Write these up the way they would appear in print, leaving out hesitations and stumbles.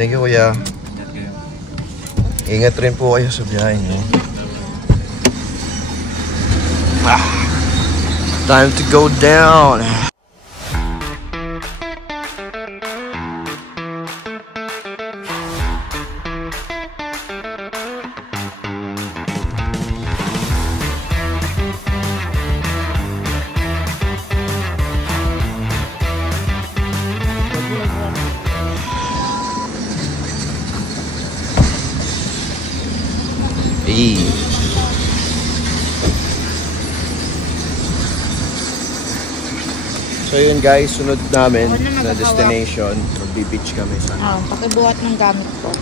Thank you, kuya. Ingat rin po kayo sa biyahe niyo. Time to go down. So yun guys, sunod namin na destination. Magbe-beach kami sa pakibuhat ng gamit ko.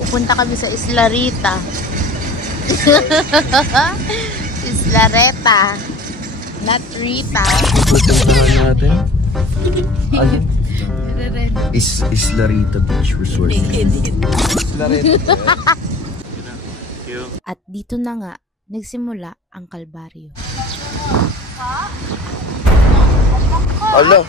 Pupunta kami sa Isla Rita. Isla Reta. Not Rita. Pupuntahan natin. Ayun. Isla Rita Beach Resort. Isla Rita. At dito na nga, nagsimula ang kalbaryo. Ala.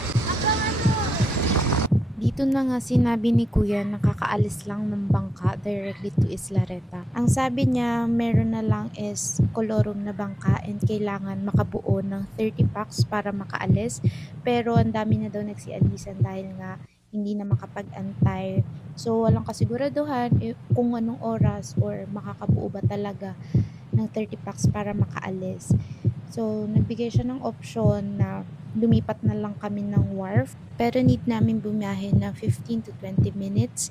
Dito na nga sinabi ni Kuya na kakaalis lang ng bangka directly to Isla Reta. Ang sabi niya, meron na lang is kolorum na bangka and kailangan makabuo ng 30 packs para makaalis. Pero ang dami na daw nagsialisan dahil nga hindi na makapag-antay. So walang kasiguraduhan kung anong oras or makakabuo ba talaga ng 30 packs para makaalis. So nagbigay siya ng option na lumipat na lang kami ng wharf, pero need namin bumiyahe ng 15 to 20 minutes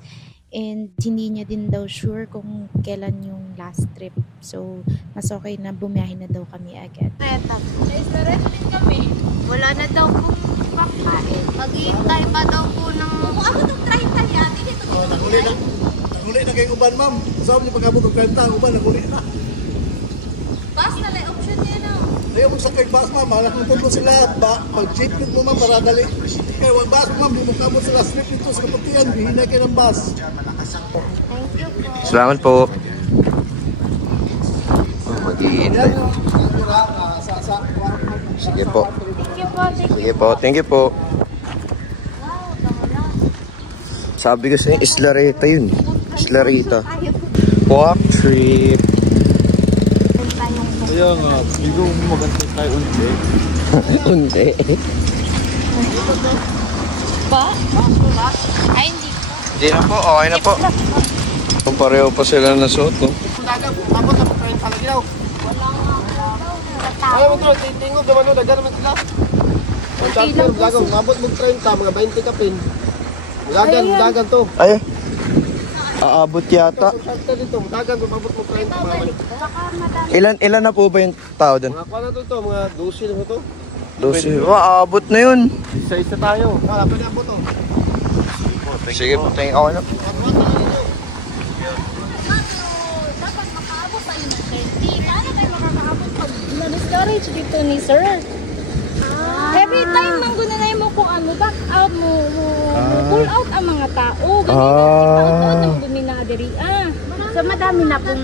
and hindi niya din daw sure kung kailan yung last trip. So mas okay na bumiyahe na daw kami agad. Reta. Sa Isla Reta din kami. Wala na daw pong pangkain. Maghihintay pa daw po ng... Kung ako itong 30 yan, hindi ito naguli na kayong uban, ma'am. Saan niyo pag-abot ng 30, uban, naguli na. Bus na lang, option niya na. Hindi mo sa kay bus, ma'am. Nakatulog mo sila. Mag-jeep mo, ma'am, para dali. Kaya wag bus, ma'am. Hindi mo kabot sila. Strip nito sa kapatian. Hihinay kayo ng bus. Salamat po. Mag-iintay. Sige po. Sige po. Thank you po. Sabi ko sa'yo, Isla Reta yun. Isla Reta. Walk trip. Kaya nga, hindi ko maganda tayo unti. Unti. Pa? Ay, hindi po. Hindi na po. Okay na po. Pareho pa sila na suot. Abot na po kayo pala ginaw. Ayaw mo ito, titingog naman o, dagan naman sila. Ang charter, dagan, abot mo 30, mga 20 kapin. Dagan to. Ay, aabot yata. Ang charter dito, dagan, abot mo 30, mga 20. Ilan na po ba yung tao doon? Mga kwa na to, mga 12 na to. 12. Aabot na yun. Isa-isa tayo. Wala, pwede abot to. Sige po, tingin ako na. Dapat makaabot tayo ng 30. Paano tayo makakaabot pag na-discourage dito ni sir? Every time manggunaay mo kung ano, back out mo, pull out ang mga tao. Ganyan ang duminadiri. So madami na kung...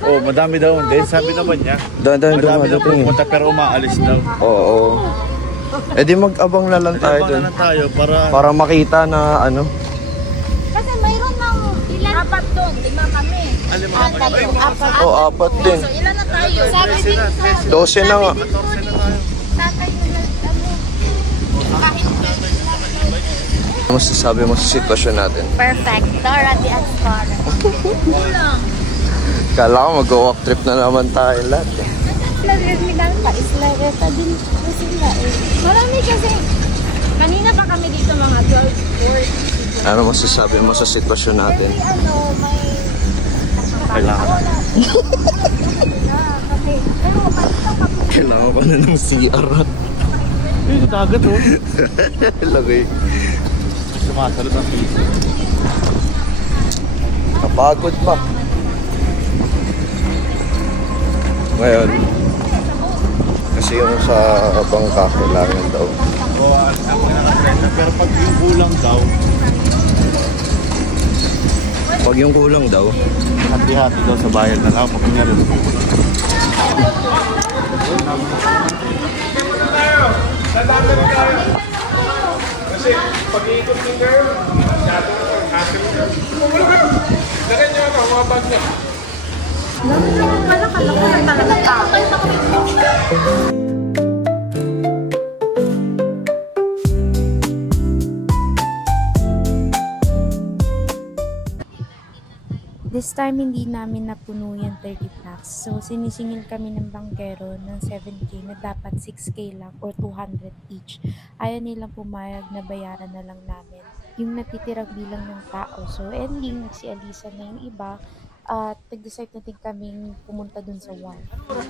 Oh, madami daw din. Sabi naman niya. Madami daw pupunta pero umaalis daw. Oo. Eh di mag-abang na lang tayo doon. Para makita na ano. Kasi mayroon ng ilan? Apat doon, 5 kami. Apat. Oo, apat din. So ilan na tayo? Sabi din sa... 12 na nga. Tatay na kahit Ano masasabi mo sa sitwasyon natin? perfect. Dora the Explorer. Kulang. Kala ko mag-walk trip na naman tayo lahat eh. Terminal pa, Isla Reta din po sila eh. Marami kasi, kanina pa kami dito mga 12 Ano masasabi mo sa sitwasyon natin? may... Kailangan. Kailangan ko na ng CR. Ito agad oh. Lagay. Sumasalot ang piso. Kapagod pa. Ngayon, kasi yung sa bangka, kailangan daw. Oo, alis ako naka-30. Pero pag yung kulang daw, Pag yung kulang daw, hati-hati daw sa bayan na lang. Pag kunyari rin kulang. Kasi pag-iikot ng girl, masyado na ito, hassle ka. Wala kayo. Lagay niyo ako, mga bag niya. Wala ka lang talaga tao. This time, hindi namin napuno yung 30 packs. So, sinisingil kami ng bangkero ng 7K na dapat 6K lang or 200 each. Ayaw nilang pumayag na bayaran na lang namin yung natitirang bilang ng tao. So, ending, nagsialisa na yung iba at nag-decide natin kaming pumunta dun sa wall. 12.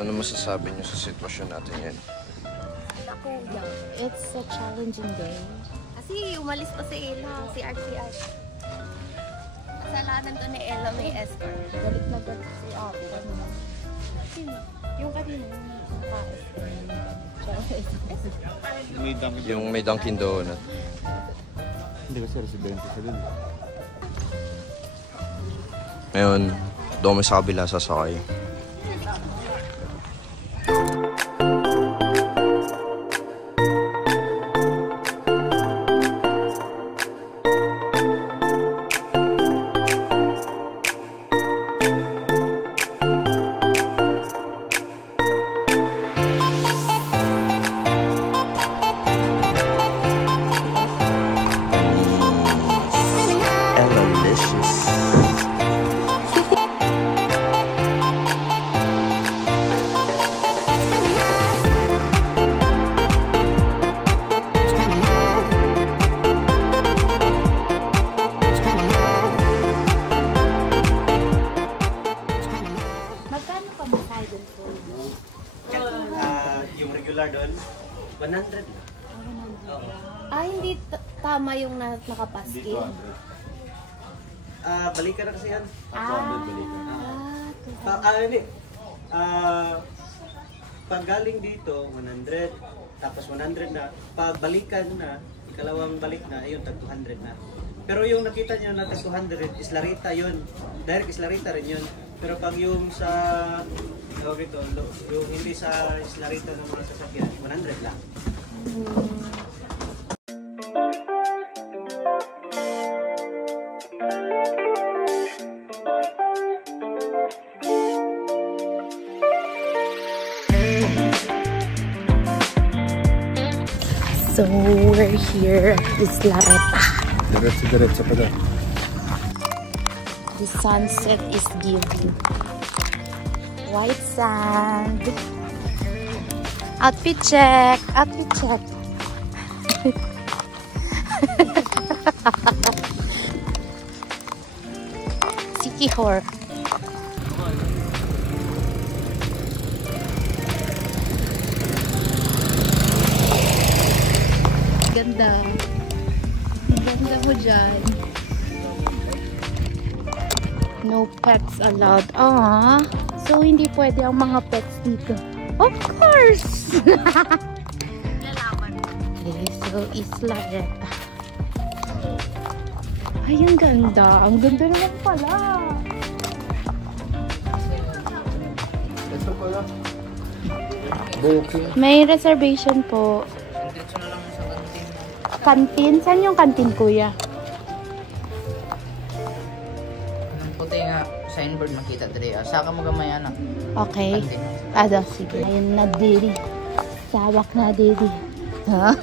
Ano masasabi niyo sa sitwasyon natin yan? It's a challenging day. Kasi umalis pa si Ella, si RCR. Kasalanan to ni Ella, may escort. Galit na galit si Ate. Sino? Yung kanina, yung May dami. Yung may Dunkin Donut. Hindi kasi residente sa dun. Ngayon, doon kami sa kabila sasakay. Yung regular doon, 100 lang. Ah, hindi tama yung nakapaskil. Balikan na kasi yan. Hindi. Pag galing dito, 100. Tapos 100 na. Pag balikan na, ikalawang balik na, ayun, tag 200 na. Pero yung nakita nyo na tag 200, Islarita yun. Direct Islarita rin yun. Pero pag yung sa, yung hindi sa Islarita ng mga sasakyan, 100 lang. So, we're here at Islareta. Diretso pa dyan. The sunset is giving white sand. Outfit check! Outfit check! Sikihor. Ganda. Ganda mo dyan. No pets allowed. So hindi pwede ang mga pets dito. Of course! Okay, so Islareta. Ay, ang ganda. Ang ganda naman pala. Ito pala. Booking. May reservation po. Kantin? Saan yung kantin, kuya? Puti nga, signboard makita dali. Saka mo gamay anak. Okay. Ada, sige. Ayun na, diri. Sawak na, diri. Ha?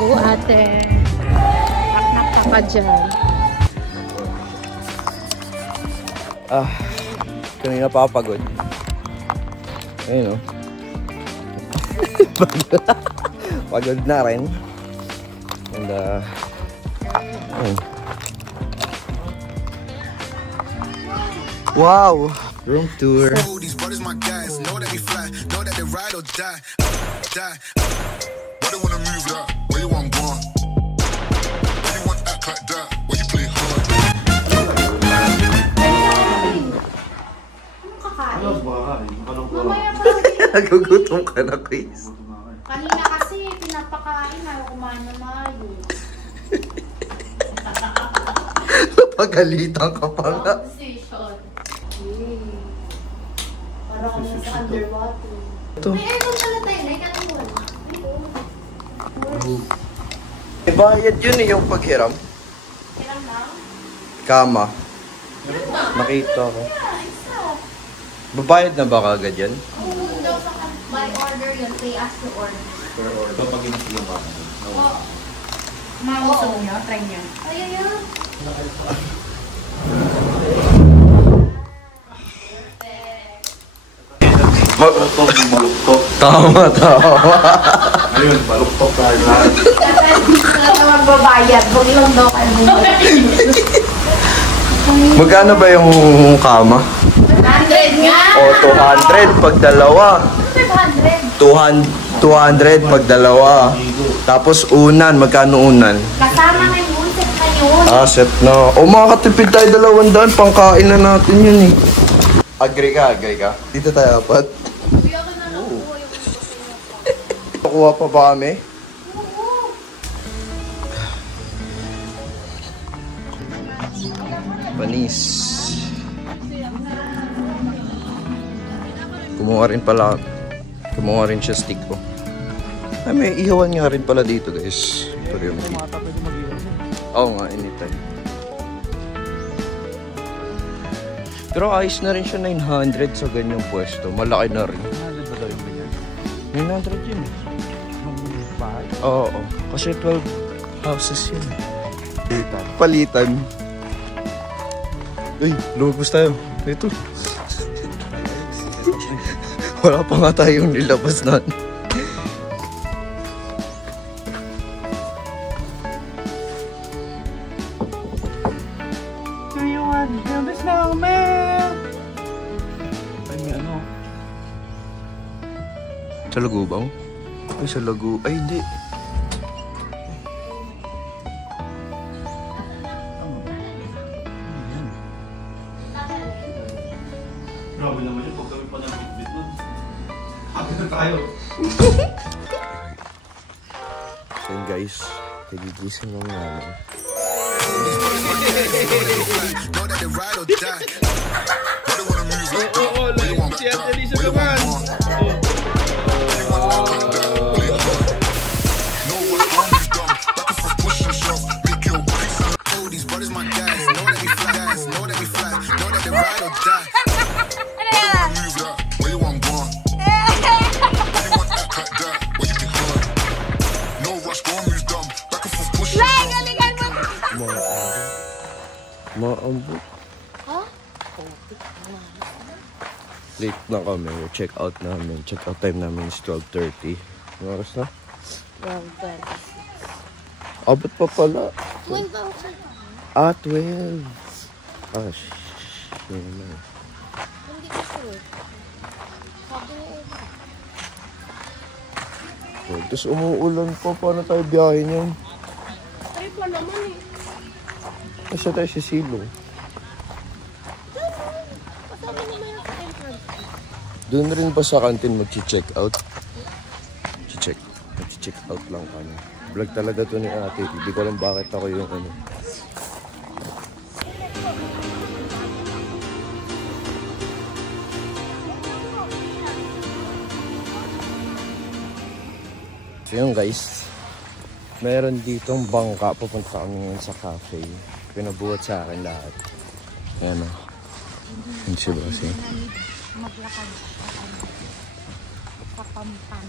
Oo, ate. Naknak ka pa dyan. Kanina pa ako pagod. Ayun, oh. Pagod na rin. And, ayun. Wow! Room tour. These brothers my guys, know that we fly, know that they ride or die. Why they wanna move that? Where you want born? Why you want act like that? Why you play hard? Ano ba ka? Mamaya pa. Nagugutom ka na, Chris. Kanina kasi, pinapakain. Ayaw kumain na mayo. Pagalitan ka pa nga. Position. Parang kami sa underwater. Ito. May aircon pala tayo. Naikatuan. Ibayad yun eh, yung paghiram. Hiram lang? Kama. Makita ko. Babayad na ba kagad yan? Oo, daw sa by order yun. Pay as to order. Per order. Pag-inis yung ba? Oo. Gusto mo niya? Try niya. Ayun. Maluktok. Tama. Ayun, baluktok tayo na. Wala na magbabayad. Huwag lang daw kayo. Magkano ba yung kama? 100 nga! O, 200 pag dalawa. 500. 200 pag dalawa. Tapos unan, magkano unan? Kasama na yung set na yun. Ah, set na. O, makakatipid tayo 200, pangkain na natin yun eh. Agree ka. Dito tayo apat. Kukuha pa ba kami? Panis. Kumuha rin siya stick ko. Ay, may ihawan nga rin pala dito, guys. Pwede mo. Oo nga, anytime. Pero ayos na rin siya, 900 sa ganyang pwesto. Malaki na rin. 900 ba daw yung ganyan? 900 yun. Yung bahay? Oo. Kasi 12 houses yun. Palitan. Uy, lumabas tayo. Ito. Wala pa nga tayong nilabas na. Nabis na ako, man! Ay, may ano? Sa Lagubang? Ay, sa Lagu... Ay, hindi. Grabe naman yun, pag kami pa ng bit-bit nun. Happy na tayo. So yun guys, nagigising lang namin. Maambot. Late na kami. Check out namin. Check out time namin is 12:30. Ano oras na? 12:26. Abot pa pala. 12. Ah, 12. Ah, yun na. Hindi ko sure. Sabi niya Oh, tapos umuulan pa. Paano tayo biyahe niyan? Trip mo naman eh. Nasa tayo sa silong. Kasama naman yung sa entrance. Doon rin ba sa kantin mag-check out? Mag-check out lang kami. Vlog talaga to ni ate. Hindi ko alam bakit ako yung ano. So yun guys. Meron ditong bangka. Pupunta kami ngayon sa cafe. Pinabuhat sa akin lahat. Ayan o. Yan siya ba kasi? Maglakad. Kapampan.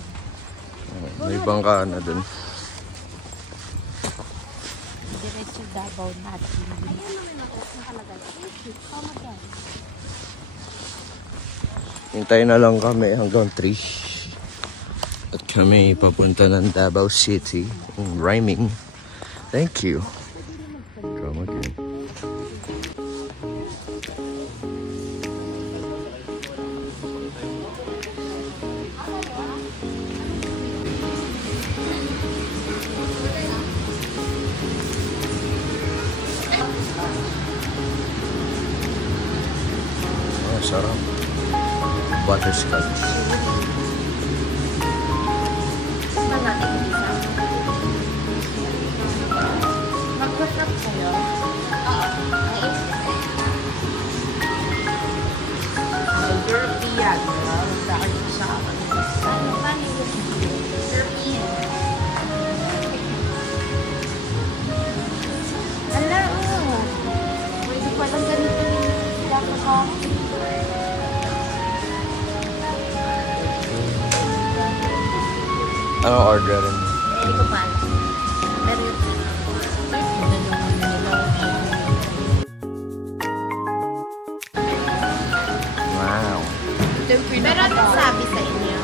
May bangka na dun. Diretso Davao natin. Hintayin na lang kami hanggang 3. At kami papunta ng Davao City. Rhyming. Thank you. Come again. Oh, sarap. Butterscotch. Ano orderin? Hindi ko pa alam. Pero yun. Wow. Pero anong sabi sa inyo?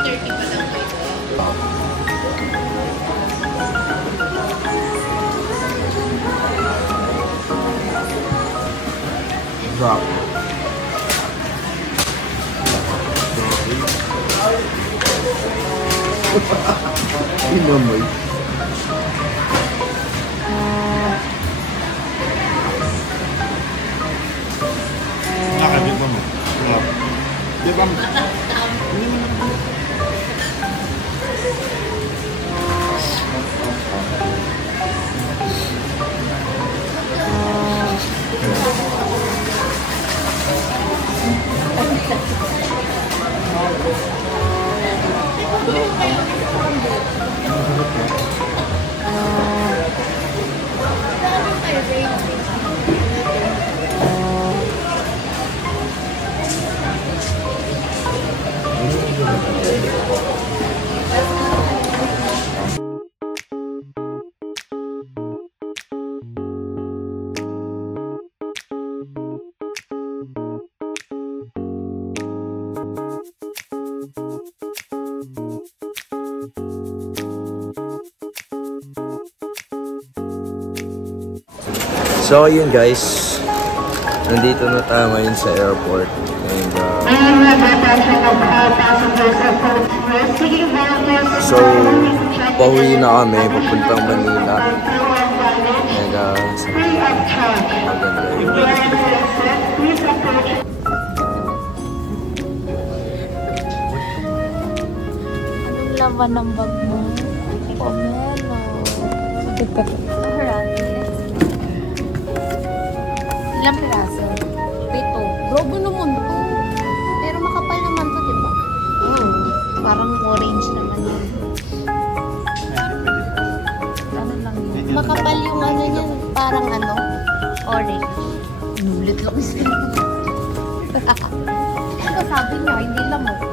2:30 pa lang kayo. Drop. Inamoy. Nakabit mo mo. Di ba? So, yun guys. Nandito na tayo ngayon sa airport. And, so, pauwi na kami. Papuntang Manila. And, maganda yun. Anong laman ng bag mo? Pomelo. Ilang piraso? 7. Grobo naman to. Pero makapal naman to, diba? Oo. Parang orange naman yun. Ano lang yun? Makapal yung ano niyan. Parang ano? Orange. Nulit lang sila. Ito sabi niya, hindi lamok.